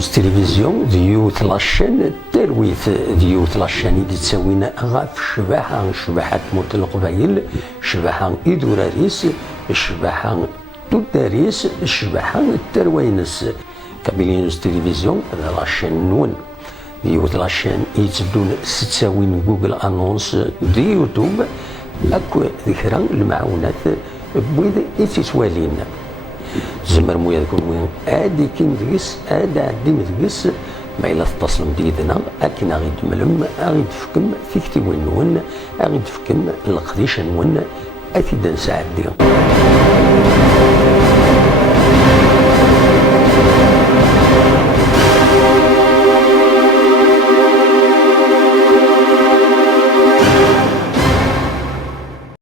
نيوز تلفزيون ديوت لاشين ترويث ديوت لاشين اللي تساوينا غاف شباحة موت القبايل، شباحة إدوراريس، شباحة توداريس، شباحة التروينس. كابيلي نيوز تلفزيون لاشين نون ديوت لاشين يتبدون ستساوين جوجل انونس دي يوتيوب اكو ذكرى المعونات بويد يتسوالين زمر مويا يكون وين ادي كيم ديس ادا عدي مديس ما الا تتصلم ديدنا اكن غيد ملم غيد فكم في كتبوين نون غيد فكم القديش نون اكيد نساعد